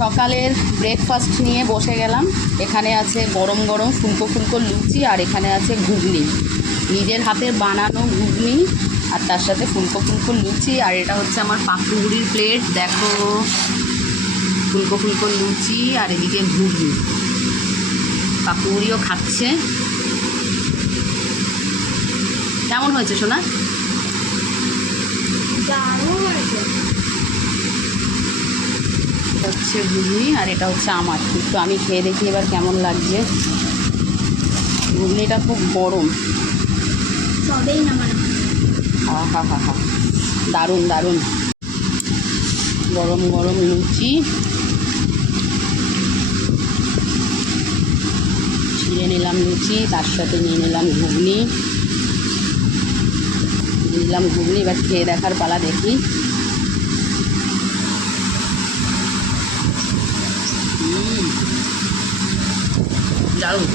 সকালের ব্রেকফাস্ট নিয়ে বসে গেলাম। এখানে আছে গরম গরম ফুলকো ফুলকো লুচি, আর এখানে আছে ঘুগনি, নিজের হাতের বানানো ঘুগনি, আর তার সাথে ফুলকো ফুলকো লুচি। আর এটা হচ্ছে আমার পাকুড়ির প্লেট, দেখো ফুলকো ফুলকো লুচি আর এদিকে ঘুগনি। পাকুড়িও খাচ্ছে। কেমন হয়েছে সোনা? হচ্ছে ঘুগনি আর এটা হচ্ছে আমার। একটু আমি খেয়ে দেখি এবার কেমন লাগছে। ঘুগনিটা খুব গরম। হা হা হা হা, দারুণ দারুণ। গরম গরম লুচি, ছিঁড়ে নিলাম লুচি, তার সাথে নিয়ে নিলাম ঘুগনি। নিলাম ঘুগনি, এবার খেয়ে দেখার পালা, দেখি। দারুণ।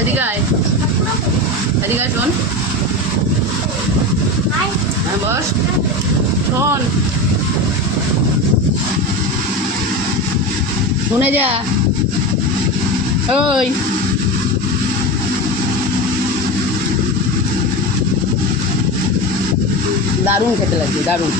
এদিকে আয়, এদিকে আয়, শোন। হ্যাঁ বস, শোন, শুনে যা। ওই দারুণ খেতে লাগছে, দারুণ।